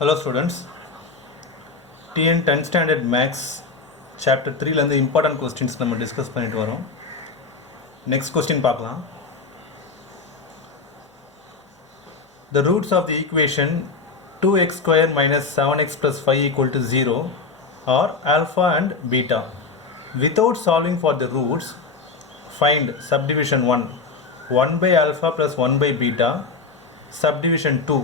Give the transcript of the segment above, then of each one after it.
Hello students, TN 10th standard maths chapter 3 ல இருந்து important questions நம்ம டிஸ்கஸ் பண்ணிட்டு வரோம். Next question பார்க்கலாம். The roots of the equation 2x square minus 7x plus 5 equal to 0 are alpha and beta. Without solving for the roots, find subdivision 1 1 by alpha plus 1 by beta, subdivision 2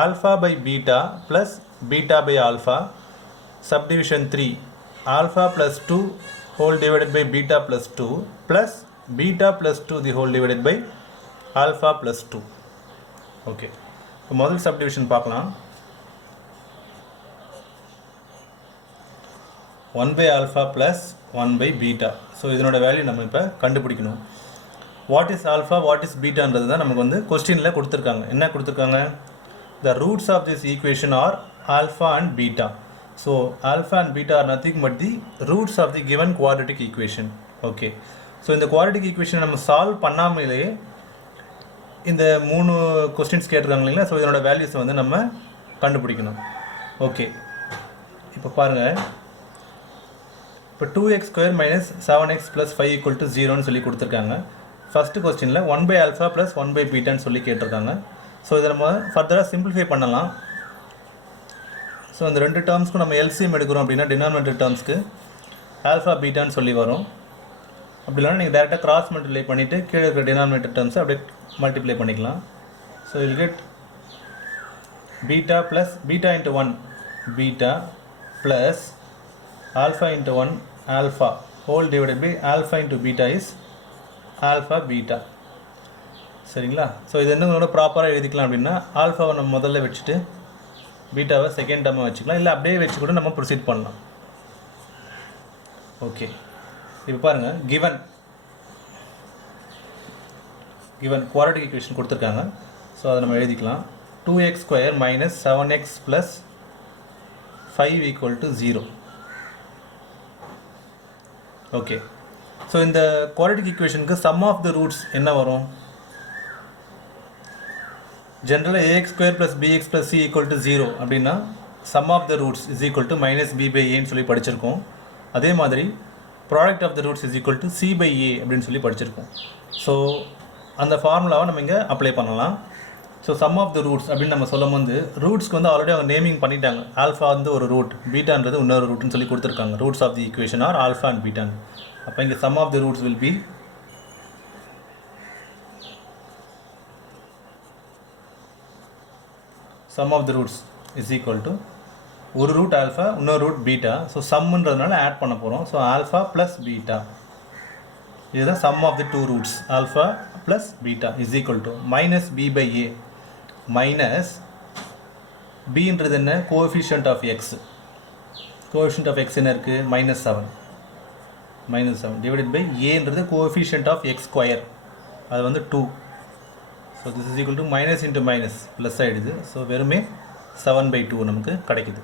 alpha by beta plus beta by alpha, subdivision 3 alpha plus 2 whole divided by beta plus 2 plus beta plus 2 the whole divided by alpha plus 2. Okay, so முதல் subdivision பார்க்கலாம். 1 by alpha plus 1 by beta. So இதனோட value நம்ம இப்போ கண்டுபிடிக்கணும். What is alpha what is பீட்டான்றது தான் நமக்கு வந்து கொஸ்டினில் கொடுத்துருக்காங்க. என்ன கொடுத்துருக்காங்க? The roots of this equation are alpha and beta. So alpha and beta are nothing but the roots of the given quadratic equation. Okay. So இந்த quadratic equation நம்ம சால்வ் பண்ணாமலே இந்த மூணு கொஸ்டின்ஸ் கேட்டிருக்காங்க இல்லைங்களா? ஸோ இதனோட வேல்யூஸை வந்து நம்ம கண்டுபிடிக்கணும். ஓகே, இப்போ பாருங்கள். இப்போ 2x square minus 7x plus 5 equal to 0ன்னு சொல்லி கொடுத்துருக்காங்க. ஃபஸ்ட்டு கொஸ்டினில் 1 பை ஆல்ஃபா ப்ளஸ் 1 பை பீட்டான்னு சொல்லி கேட்டிருக்காங்க. ஸோ இதை நம்ம ஃபர்தராக சிம்பிளிஃபை பண்ணலாம். ஸோ இந்த ரெண்டு டேர்ம்ஸ்க்கும் நம்ம எல்சிஎம் எடுக்கிறோம் அப்படின்னா டினாமினேட்டர் டேர்ம்ஸ்க்கு ஆல்ஃபா பீட்டான்னு சொல்லி வரும். அப்படி இல்லைனா நீங்கள் டேரெக்டாக கிராஸ் மல்டிப்ளை பண்ணிவிட்டு கீழே இருக்கிற டினாமினேட்டர் டேர்ம்ஸை அப்படியே மல்டிப்ளை பண்ணிக்கலாம். So will get beta plus beta into 1 beta plus alpha into 1 alpha whole divided by alpha into beta is alpha beta. சரிங்களா? ஸோ இது என்ன ப்ராப்பராக எழுதிக்கலாம் அப்படின்னா ஆல்ஃபாவை நம்ம முதல்ல வச்சுட்டு பீட்டாவை செகண்ட் டேர்மாக வச்சுக்கலாம், இல்லை அப்படியே வச்சு கூட நம்ம ப்ரொசீட் பண்ணலாம். ஓகே, இப்போ பாருங்கள். கிவன் குவாட்ரட்டிக் ஈக்குவேஷன் கொடுத்துருக்காங்க. ஸோ அதை நம்ம எழுதிக்கலாம். 2x square minus 7x plus 5 equal to 0. Okay, so இந்த குவாட்ரட்டிக் ஈக்குவேஷனுக்கு சம் ஆஃப் த ரூட்ஸ் என்ன வரும்? ஜென்ரலாக ax square plus bx plus c equal to 0 அப்படின்னா sum of the roots is equal to minus b by ஏன்னு சொல்லி படிச்சிருக்கோம். அதே மாதிரி product of the roots is equal to c by A அப்படின்னு சொல்லி படிச்சிருக்கோம். ஸோ அந்த ஃபார்முலாவை நம்ம இங்கே அப்ளை பண்ணலாம். So sum of the roots அப்படின்னு நம்ம சொல்லும் போது ரூட்ஸ்க்கு வந்து ஆல்ரெடி அவங்க நேமிங் பண்ணிட்டாங்க. ஆல்ஃபா வந்து ஒரு ரூட், பீட்டான்றது இன்னொரு ரூட்னு சொல்லி கொடுத்துருக்காங்க. Roots of the equation are alpha and பீட்டான். அப்போ இங்கே sum of the roots will be sum of the roots is equal to ஒரு ரூட் ஆல்ஃபா இன்னொரு ரூட் பீட்டா. ஸோ சம்ன்றதுனால ஆட் பண்ண போகிறோம். ஸோ ஆல்ஃபா ப்ளஸ் பீட்டா இதுதான் sum of the two roots. Alpha plus beta is equal to minus B by A minus பின்றது என்ன? Coefficient of X. Coefficient of X என்ன இருக்குது? -7 divided by ஏன்றது coefficient of X square, அது வந்து 2. So this is equal to minus into minus plus ஆகிடுது. So வெறுமே 7/2 நமக்கு கிடைக்குது.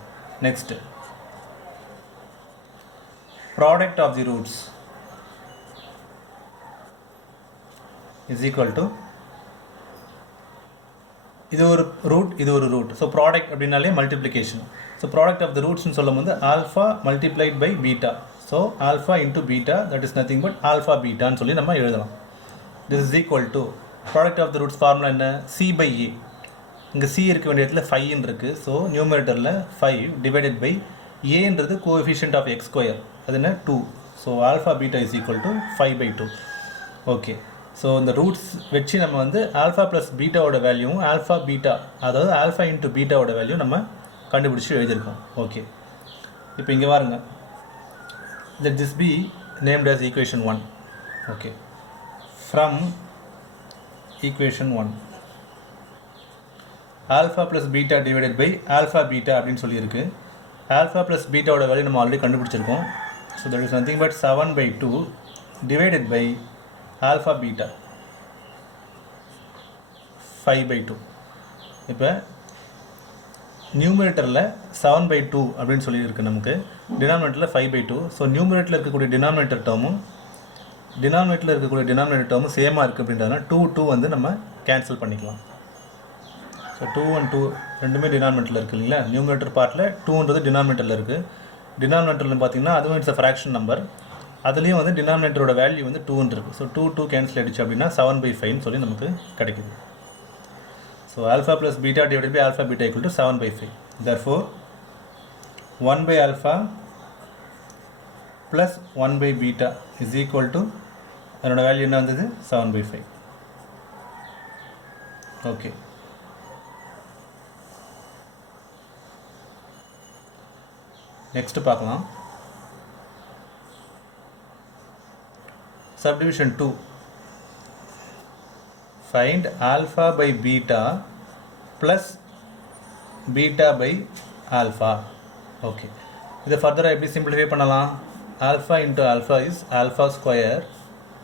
Next product of the roots is equal to இது ஒரு ரூட் இது ஒரு ரூட். ஸோ ப்ராடக்ட் அப்படின்னாலே multiplication. So product of the ரூட்ஸ்னு சொல்லும் போது alpha multiplied by beta. So alpha into beta that is nothing but alpha பீட்டான்னு சொல்லி நம்ம எழுதலாம். This is equal to product of the roots formula என்ன? C by A. இங்கே சி இருக்க வேண்டிய இடத்துல 5 இருக்குது. ஸோ நியூமரேட்டரில் 5 டிவைடட் பை ஏன்றது கோஎஃபிஷியன்ட் ஆஃப் எக்ஸ் ஸ்கொயர், அது என்ன? 2. So alpha beta is equal to 5/2. Okay, so இந்த ரூட்ஸ் வச்சு நம்ம வந்து ஆல்ஃபா ப்ளஸ் பீட்டாவோட வேல்யூவும் ஆல்ஃபா பீட்டா அதாவது ஆல்ஃபா இன்ட்டு பீட்டாவோட வேல்யூ நம்ம கண்டுபிடிச்சி எழுதியிருக்கோம். ஓகே, இப்போ இங்கே பாருங்க. Let this be named as equation 1. Okay, from equation 1 alpha plus beta divided by alpha beta அப்படின்னு சொல்லியிருக்கு. alpha plus beta ஓட வேல்யூ நம்ம ஆல்ரெடி கண்டுபிடிச்சிருக்கோம். So that is nothing but 7/2 divided by alpha beta 5/2. இப்போ நியூமரேட்டரில் 7/2 அப்படின்னு சொல்லியிருக்கு நமக்கு, டினாமினேட்டரில் 5/2. ஸோ நியூமரேட்டரில் இருக்கக்கூடிய டினாமினேட்டர் டேர்மும் டினாமினேட்டரில் இருக்கக்கூடிய டினாமினேட்டர் டேர்மும் சேமாக இருக்குது அப்படின்றதுனா 2 வந்து நம்ம கேன்சல் பண்ணிக்கலாம். ஸோ 2 and 2 ரெண்டுமே டினாமினேட்டரில் இருக்குது இல்லைங்களா. நியூமரேட்டர் பார்ட்டில் 2ன்றது டினாமினேட்டரில் இருக்குது. டினாமினேட்டரில் பார்த்தீங்கன்னா அதுவும் இட்ஸ் அ ஃப்ராக்ஷன் நம்பர். அதுலேயும் வந்து டினாமினேட்டரோட வேல்யூ வந்து 2 இருக்குது. ஸோ 2 கேன்சல் ஆகிடுச்சு அப்படின்னா 7/5 சொல்லி நமக்கு கிடைக்குது. So alpha plus beta divided by alpha beta equal to 7/5. therefore 1/alpha plus 1/beta is equal to அதனோட வேல்யூ என்ன வந்தது 7/5. ஓகே, நெக்ஸ்ட் பார்க்கலாம். subdivision 2, find alpha by beta plus beta by alpha. Okay, இதை ஃபர்தராக எப்படி சிம்பிளிஃபை பண்ணலாம்? Alpha into alpha is alpha square,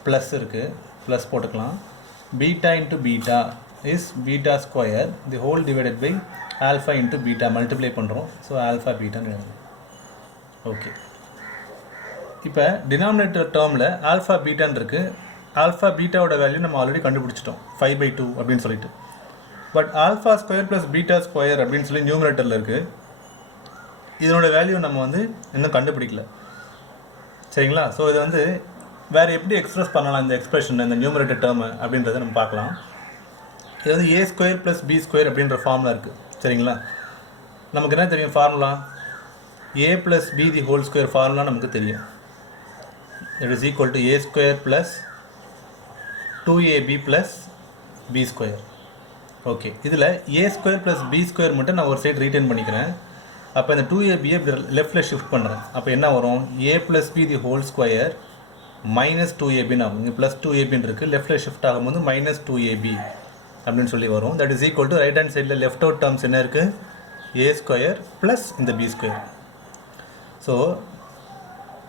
plus இருக்குது, plus போட்டுக்கலாம். Beta into beta is beta square the whole divided by alpha into beta multiply பண்ணுறோம். So alpha பீட்டான்னு எழுதணும். Okay, இப்போ டினாமினேட்டர் டேர்மில் ஆல்ஃபா பீட்டான்னு இருக்குது. ஆல்ஃபா பீட்டாவோட வேல்யூ நம்ம ஆல்ரெடி கண்டுபிடிச்சிட்டோம் 5/2 அப்படின்னு சொல்லிட்டு. But alpha square plus beta square அப்படின்னு சொல்லி நியூமரேட்டரில் இருக்குது. இதனோட வேல்யூ நம்ம வந்து இன்னும் கண்டுபிடிக்கல, சரிங்களா. ஸோ இது வந்து வேறு எப்படி எக்ஸ்ப்ரெஸ் பண்ணலாம் இந்த எக்ஸ்பிரஷன், இந்த நியூமரேட்டர் டேர்மு அப்படின்றத நம்ம பார்க்கலாம். இது வந்து a square plus B square அப்படின்ற ஃபார்முலா இருக்குது, சரிங்களா. நமக்கு என்ன தெரியும் formula? a plus B the whole square formula நமக்கு தெரியும். It is equal to a square plus 2ab plus B square. Okay, இதில் a square plus B square மட்டும் நான் ஒரு சைடு ரீட்டைன் பண்ணிக்கிறேன். அப்போ இந்த 2ab லெஃப்டில் ஷிஃப்ட் பண்ணுறேன். அப்போ என்ன வரும்? a plus B the whole square minus 2abன்னு ஆகும். இங்கே ப்ளஸ் 2abன்னு இருக்குது, லெஃப்டில் ஷிஃப்ட் ஆகும்போது மைனஸ் 2ab அப்படின்னு சொல்லி வரும். That is equal to right hand சைடில் லெஃப்ட் அவுட் டேர்ம்ஸ் என்ன இருக்குது? a ஸ்கொயர் ப்ளஸ் இந்த பி ஸ்கொயர். ஸோ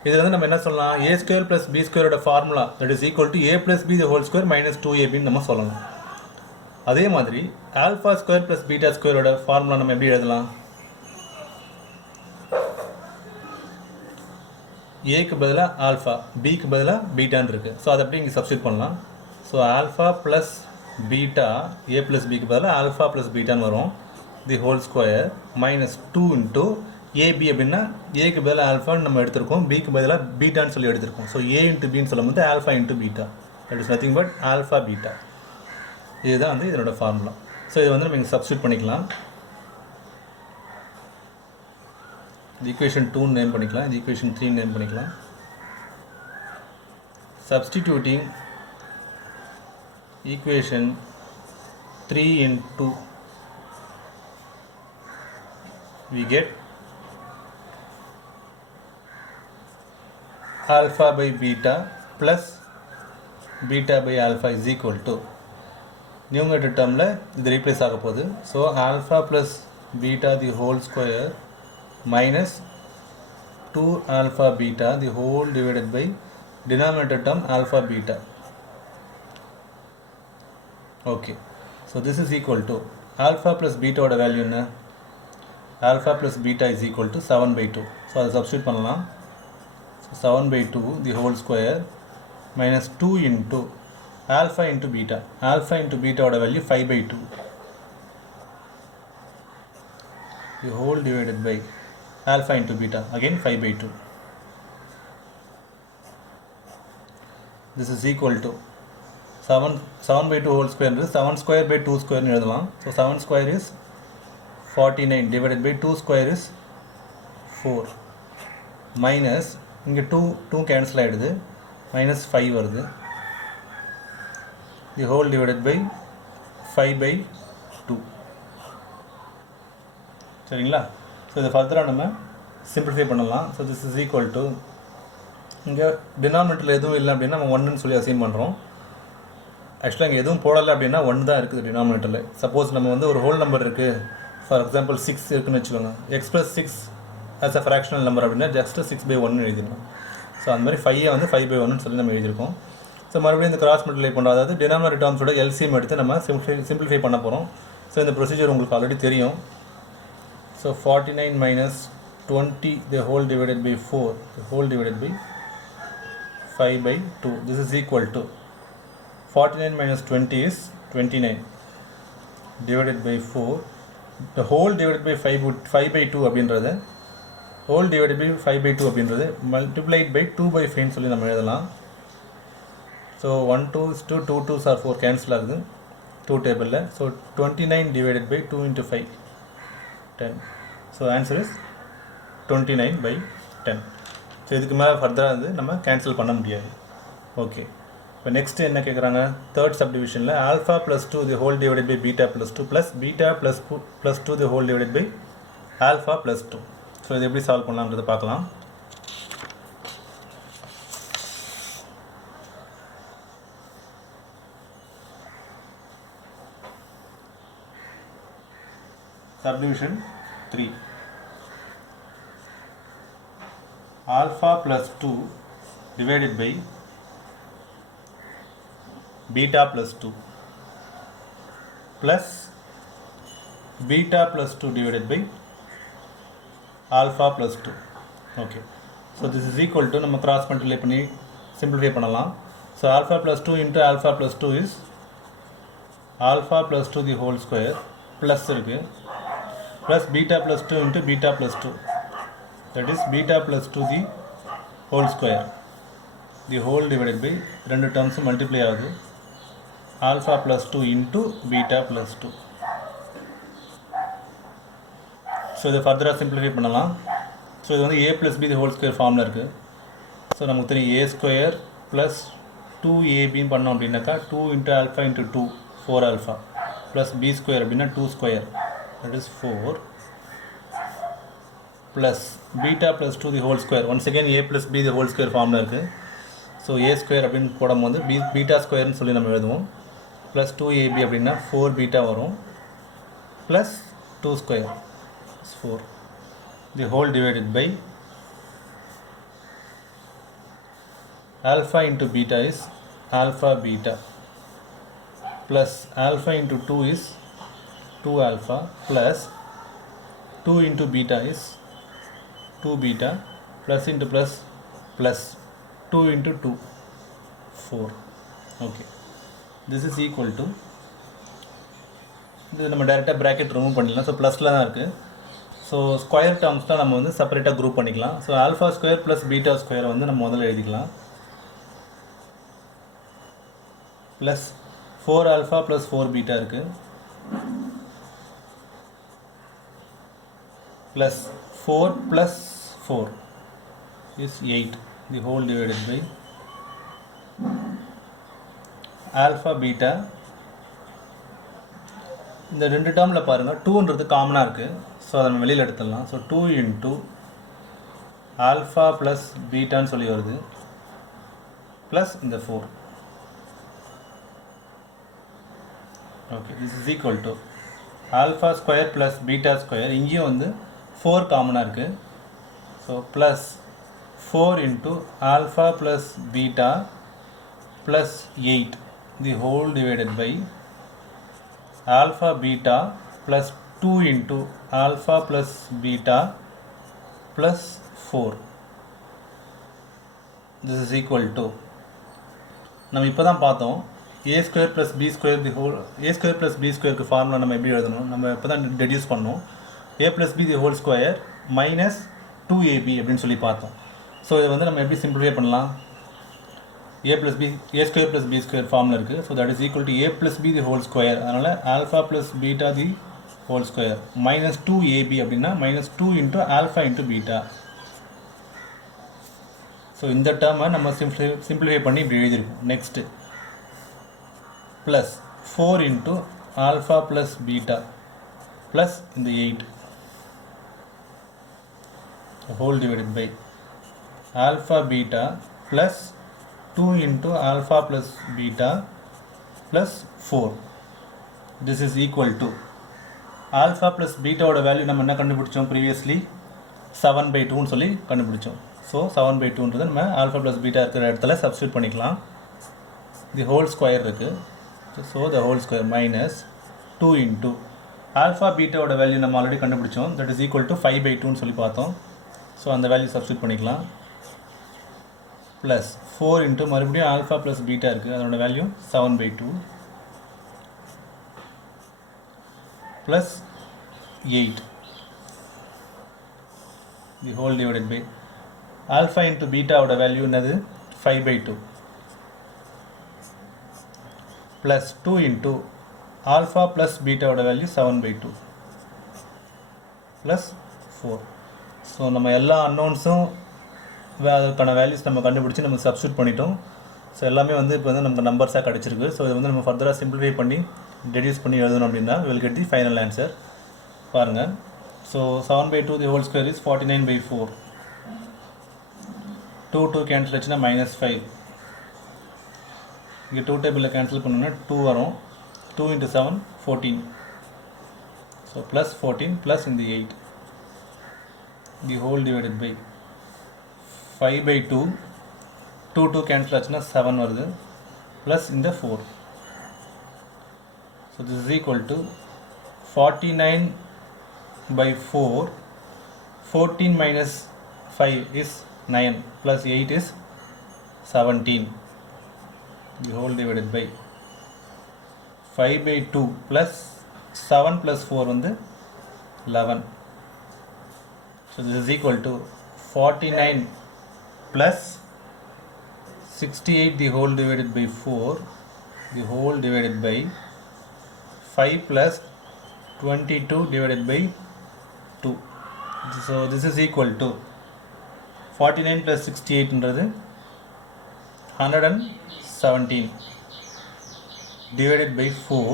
இதில் வந்து நம்ம என்ன சொல்லலாம்? a ஸ்கொயர் ப்ளஸ் பி ஸ்கொயரோட formula that is equal to a plus B the whole square minus 2abன்னு நம்ம சொல்லலாம். அதே மாதிரி ஆல்ஃபா ஸ்கொயர் ப்ளஸ் பீட்டா ஸ்கொயரோட ஃபார்முலா நம்ம எப்படி எழுதலாம்? ஏக்கு பதிலாக ஆல்ஃபா, பிக்கு பதிலாக பீட்டான்னு இருக்குது. ஸோ அதை எப்படி இங்கே சப்ஸ்டியூட் பண்ணலாம். So alpha plus beta, A plus பிக்கு பதிலாக ஆல்ஃபா ப்ளஸ் பீட்டான்னு வரும். The whole square minus 2 into AB அப்படின்னா ஏக்கு பதிலாக ஆல்ஃபான்னு நம்ம எடுத்திருக்கோம், பிக்கு பதிலாக பீட்டான்னு சொல்லி எடுத்திருக்கோம். ஸோ ஏ இன்ட்டு பின்னு சொல்லும் போது alpha into beta, that is nothing but alpha beta. இதுதான் வந்து இதனோட ஃபார்முலா. ஸோ இதை வந்து நம்ம இங்கே சப்ஸ்டியூட் பண்ணிக்கலாம். இது ஈக்குவேஷன் 2 நேம் பண்ணிக்கலாம், இது ஈக்குவேஷன் 3 நேம் பண்ணிக்கலாம். Substituting equation 3 into we get alpha by beta plus beta by alpha is equal to numerator termல இது replace ஆக போகுது. So alpha plus beta the whole square minus 2 alpha beta the whole divided by denominator term alpha beta. Okay, so this is equal to alpha plus beta ஓட value என்ன? alpha plus beta is equal to 7/2. so அதை substitute பண்ணலாம். so 7/2 the whole square minus 2 into alpha into beta. alpha into beta ஓட value 5/2 the whole divided by alpha into beta, again 5/2. this is equal to 7/2 whole square is 7 square by 2 square எழுதலாம். so 7 square is 49 divided by 2 square is 4 minus இங்கே 2 cancel ஆகிடுது, minus 5 வருது, the whole divided by 5/2. சரிங்களா. So இதை ஃபர்தராக நம்ம simplify பண்ணலாம். So this is equal to இங்கே டினாமினேட்டரில் எதுவும் இல்லை அப்படின்னா நம்ம 1ன்னு சொல்லி அசைன் பண்ணுறோம். ஆக்சுவலாக இங்கே எதுவும் போடலை அப்படின்னா 1 தான் இருக்குது டினாமினேட்டரில். சப்போஸ் நம்ம வந்து ஒரு ஹோல் நம்பர் இருக்குது, ஃபார் எக்ஸாம்பிள் 6 இருக்குன்னு வச்சுக்கோங்க, x + 6 as a fractional number அப்படின்னா ஜஸ்ட் 6/1 எழுதிடணும். ஸோ அந்த மாதிரி 5 வந்து 5/1 சொல்லி நம்ம எழுதியிருக்கோம். ஸோ மறுபடியும் இந்த கிராஸ் மல்டிப்ளை பண்ணுறோம், அதாவது டினாமினேட்டர் டேர்ம்ஸோட எல்சிஎம் எடுத்து நம்ம சிம்பிளிஃபை பண்ண போகிறோம். ஸோ இந்த ப்ரொசீஜர் உங்களுக்கு ஆல்ரெடி தெரியும். So 49 minus 20 the whole divided by 4 the whole divided by 5/2. this is equal to 49 minus 20 is 29. divided by 4, the whole divided by 5 by 2 அப்படின்றது whole divided by 5 by 2 அப்படின்றது multiplied by 2 by 5 சொல்லி நம்ம எழுதலாம். So 1 2 is 2, 2 2s are 4 cancel ஆகுது 2 டேபிளில். So 29 divided by 2 into 5 10. So answer is 29 by 10. So இதுக்கு மேலே ஃபர்தராக வந்து நம்ம கேன்சல் பண்ண முடியாது. ஓகே, இப்போ நெக்ஸ்ட்டு என்ன கேட்குறாங்க, தேர்ட் சப்டிவிஷனில் alpha plus 2 the whole divided by beta plus 2 plus beta plus 2 the whole divided by alpha plus 2. So இது எப்படி சால்வ் பண்ணலாம்ன்றதை பார்க்கலாம். Subdivision 3. Alpha plus 2 divided by beta plus 2 plus beta plus 2 divided by alpha plus 2. Okay, so this is equal to நம்ம cross multiply பண்ணி simplify பண்ணலாம். So alpha plus 2 into alpha plus 2 is alpha plus 2 the whole square plus இருக்கு plus beta plus 2 into beta plus 2, that is beta plus 2 the whole square, the whole divided by ரெண்டு terms multiply ஆகுது alpha plus 2 into beta plus 2. So இதை ஃபர்தராக simplify பண்ணலாம். So இது வந்து a plus b the whole square ஃபார்மில் இருக்குது. So நமக்கு தெரியும் a ஸ்கொயர் ப்ளஸ் 2ab பண்ணோம் அப்படின்னாக்கா 2 into alpha into 2 4 alpha plus b square அப்படின்னா 2 square, that is 4 plus beta plus 2 the whole square, once again a plus b the whole square ஃபார்மில் இருக்குது. So a square அப்படின்னு போடும்போது beta ஸ்கொயர்னு சொல்லி நம்ம எழுதுவோம். ப்ளஸ் 2ab அப்படின்னா 4 பீட்டா வரும் plus 2 square 4 the whole divided by alpha into beta is alpha beta plus alpha into 2 is 2 alpha plus 2 into beta is 2 beta plus into plus plus 2 into 2 4. Okay, this is equal to, இது நம்ம டைரெக்டாக bracket remove பண்ணிடலாம். So ப்ளஸில் தான் இருக்குது. So square terms தான் நம்ம வந்து செப்பரேட்டாக குரூப் பண்ணிக்கலாம். So alpha square plus beta ஸ்கொயரை வந்து நம்ம முதல்ல எழுதிக்கலாம். ப்ளஸ் 4 ஆல்ஃபா ப்ளஸ் 4 பீட்டா இருக்குது plus 4 plus 4 is 8 the whole divided by alpha beta. இந்த ரெண்டு டேர்மில் பாருங்கள் 2ன்றது காமனாக இருக்குது. ஸோ அதை நம்ம வெளியில் எடுத்துடலாம். ஸோ 2 into ஆல்ஃபா ப்ளஸ் பீட்டான்னு சொல்லி வருது ப்ளஸ் இந்த 4. Okay, this is equal to alpha square plus beta square, இங்கேயும் வந்து 4 காமனாக இருக்குது. So plus 4 into alpha plus beta plus 8 the whole divided by alpha beta plus 2 into alpha plus beta plus 4. This is equal to, நம்ம இப்போ தான் பார்த்தோம் a square plus B square the whole, a square plus B ஸ்கொயருக்கு formula நம்ம எப்படி எழுதணும், நம்ம இப்போ தான் டெடியூஸ் பண்ணோம். a plus B the whole square minus 2ab அப்படின்னு சொல்லி பார்த்தோம். ஸோ இதை வந்து நம்ம எப்படி சிம்பிளிஃபை பண்ணலாம், a plus B a square plus B square ஃபார்மில் இருக்குது. So that is equal to a plus B the whole square, அதனால் alpha plus beta the whole square minus 2ab அப்படின்னா minus 2 into alpha into beta. So இந்த டேர்மை நம்ம simplify பண்ணி இப்படி எழுதியிருக்கோம். Next plus 4 into alpha plus beta plus இந்த 8 whole divided by alpha beta plus 2 into alpha plus beta plus 4. This is equal to alpha plus beta ஓட value நம்ம என்ன கண்டுபிடிச்சோம் ப்ரீவியஸ்லி 7/2 ன்னு சொல்லி கண்டுபிடிச்சோம். ஸோ 7/2ன்றது நம்ம ஆல்ஃபா ப்ளஸ் பீட்டா இருக்கிற இடத்துல சப்ஸ்டியூட் பண்ணிக்கலாம். தி ஹோல் ஸ்கொயர் இருக்குது. So the whole square minus 2 into alpha பீட்டாவோட வேல்யூ நம்ம ஆல்ரெடி கண்டுபிடிச்சோம். தட் இஸ் ஈக்குவல் டு 5/2ன்னு சொல்லி பார்த்தோம். ஸோ அந்த வேல்யூ சப்ஸ்டியூட் பண்ணிக்கலாம். ப்ளஸ் 4 into மறுபடியும் ஆல்ஃபா ப்ளஸ் பீட்டா இருக்குது, அதோட value 7/2 plus 8 the whole divided by alpha into beta oda value என்னது 5/2 plus 2 into alpha plus beta oda value 7/2 plus 4. So நம்ம எல்லா அன்னோன்ஸும் அதுக்கான வேல்யூஸ் நம்ம கண்டுபிடிச்சி நம்ம சப்ஸ்டியூட் பண்ணிட்டோம். ஸோ எல்லாமே வந்து இப்போ வந்து நமக்கு நம்பர்ஸாக கிடச்சிருக்கு. ஸோ இது வந்து நம்ம ஃபர்தராக சிம்பிளிஃபை பண்ணி ரெடியூஸ் பண்ணி எழுதணும் அப்படின்னா will get the final answer. பாருங்கள். So 7/2 the whole square is 49/4. 2 cancel ஆச்சுன்னா -5. இங்கே 2 டேபிளில் கேன்சல் பண்ணோன்னா 2 வரும். 2 into 7 14. ஸோ ப்ளஸ் 14 ப்ளஸ் இந்த 8 the whole divided by 5/2. 2 cancel ஆச்சுன்னா 7 வருது ப்ளஸ் இந்த 4. So this is equal to 49/4. 14 minus 5 is 9 plus 8 is 17. The whole divided by 5/2 plus 7 plus 4 வந்து 11. So this is equal to 49 plus 68 the whole divided by 4 the whole divided by 5 plus 22 divided by 2. So this is equal to 49 plus 68 என்றது 117 divided by 4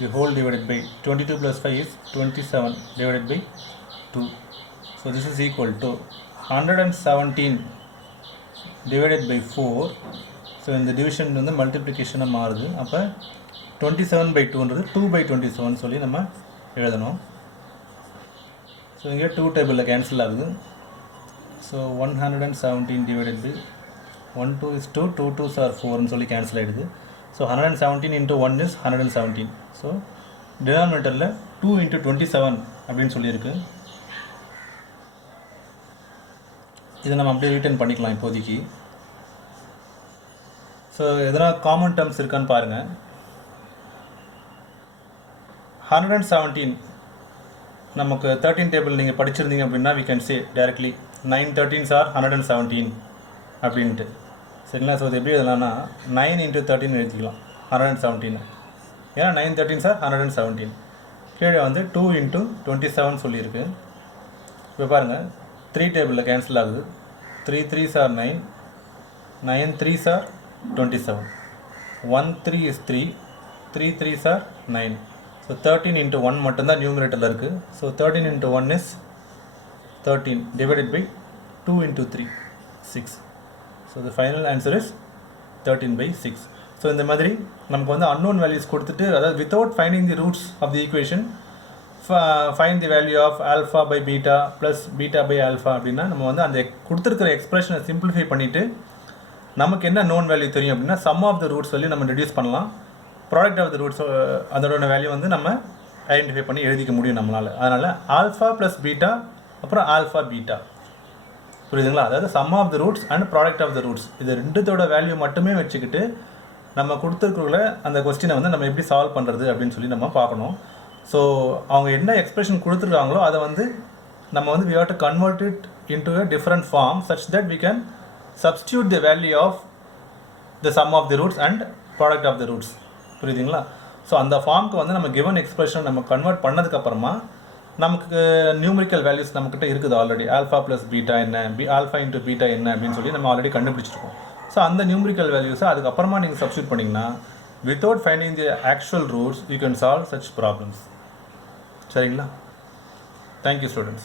the whole divided by 22 plus 5 is 27 divided by 2. So this is equal to 117 divided by 4. So இந்த division வந்து மல்டிப்ளிகேஷனாக மாறுது. அப்போ 27/2 2/27 சொல்லி நம்ம எழுதணும். So இங்கே 2 டேபிளில் கேன்சல் ஆகுது. So 117 divided by 1 2 is 2 2 2s are 4ன்னு சொல்லி கேன்சல் ஆகிடுது. So 117 into 1 is 117. ஸோ டினாமினேட்டரில் 2 into 27 அப்படின்னு சொல்லியிருக்கு. இதை நம்ம அப்படியே ரிட்டர்ன் பண்ணிக்கலாம் இப்போதைக்கு. ஸோ எதனா காமன் டேர்ம்ஸ் இருக்கான்னு பாருங்கள். 117 நமக்கு 13 டேபிள் நீங்கள் படிச்சிருந்தீங்க அப்படின்னா we can say directly 9 13s are 117 அப்படின்ட்டு. சரிங்களா? ஸோ இது எப்படி எழுதலாம்னா 9 into 13 எழுதிக்கலாம் 117. ஏன்னா 9 13s are 117. கீழே வந்து 2 into 27 சொல்லியிருக்கு. இப்போ பாருங்கள் 3 டேபிளில் கேன்சல் ஆகுது. 3 3s are 9 9 3s are 27. 1 3 is 3 3 3s are 9. So 13 into 1 மட்டும்தான் நியூமரேட்டரில் இருக்குது. So 13 into 1 is 13 divided by 2 into 3 6. So the final answer is 13/6. So இந்த மாதிரி நமக்கு வந்து unknown values கொடுத்துட்டு, அதாவது without finding the roots of the equation find the value of alpha by beta plus beta by alpha அப்படின்னா நம்ம வந்து அந்த கொடுத்துருக்கிற எக்ஸ்பிரஷனை சிம்பிளிஃபை பண்ணிவிட்டு நமக்கு என்ன known value தெரியும் அப்படின்னா sum of the roots சொல்லி நம்ம ரெடியூஸ் பண்ணலாம். ப்ராடக்ட் ஆஃப் த ரூட்ஸ் அதோட வேல்யூ வந்து நம்ம ஐடென்டிஃபை பண்ணி எழுதிக்க முடியும் நம்மளால். அதனால் ஆல்ஃபா ப்ளஸ் பீட்டா அப்புறம் ஆல்ஃபா பீட்டா, புரியுதுங்களா? அதாவது sum of the roots and product of the roots இது ரெண்டுத்தோட வேல்யூ மட்டுமே வச்சுக்கிட்டு நம்ம கொடுத்துருக்குள்ள அந்த கொஸ்டினை வந்து நம்ம எப்படி சால்வ் பண்ணுறது அப்படின்னு சொல்லி நம்ம பார்க்கணும். ஸோ அவங்க என்ன எக்ஸ்பிரஷன் கொடுத்துருக்காங்களோ அதை வந்து நம்ம வந்து we have to convert it into a different form such that we can substitute the value of the sum of the roots and product of the roots. புரியுதுங்களா? ஸோ அந்த ஃபார்முக்கு வந்து நம்ம கிவன் எக்ஸ்பிரஷன் நம்ம கன்வெர்ட் பண்ணதுக்கப்புறமா நமக்கு numerical values நம்மக்கிட்ட இருக்குது ஆல்ரெடி. ஆல்ஃபா ப்ளஸ் பீட்டா என்ன, ஆல்ஃபா இன்ட்டு பீட்டா என்ன அப்படின்னு சொல்லி நம்ம ஆல்ரெடி கண்டுபிடிச்சிருக்கோம். ஸோ அந்த நியூமரிக்கல் வேல்யூஸை அதுக்கப்புறமா நீங்கள் சப்ஸ்டியூட் பண்ணிங்கன்னா without finding the actual roots you can solve such problems. சரிங்களா? Thank you students.